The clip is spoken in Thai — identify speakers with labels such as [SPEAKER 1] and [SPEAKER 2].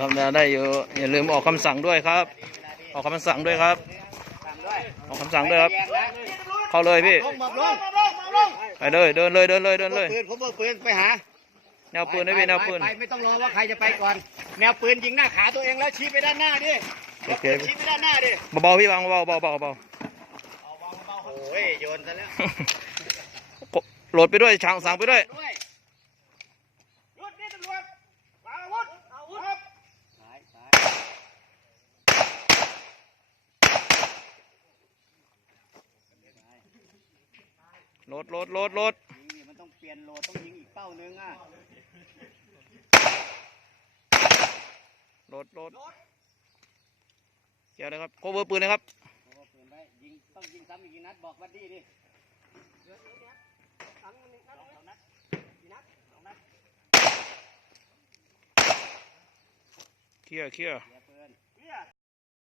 [SPEAKER 1] ครับได้อยู่อย่าลืมออกคำสั่งด้วยครับออกคำสั่งด้วยครับออกคำสั่งด้วยครับเข้าเลยพี่ไปเลยเดินเลย
[SPEAKER 2] ผมเอาปืนไปหา
[SPEAKER 1] แนวปืนได้พี่แนวปืน
[SPEAKER 2] ไปไม่ต้องรอว่าใครจะไปก่อนแนวปืนยิงหน้าขาตัวเองแล้วชี้ไปด้านหน้าดิ
[SPEAKER 1] โอเค
[SPEAKER 2] ชี้ไปด้านหน้าดิ
[SPEAKER 1] เบาๆพี่วางเบา
[SPEAKER 2] โอ้ยโยนซะแล้ว
[SPEAKER 1] โหลดไปด้วยสั่งไปด้วย
[SPEAKER 2] ยุดนี่ตำรวจอาวุธครับ
[SPEAKER 1] โหลด
[SPEAKER 2] มันต้องเปลี่ยนโหลดต้องยิงอีกเป้านึงอ่ะ
[SPEAKER 1] โหลดเกี่ยวเลยครับโคเวอร์ปืนนะครับ
[SPEAKER 2] ต้องยิงซ้ำอีกกี่นัดบอกวัดดีดิ
[SPEAKER 1] เคลียร์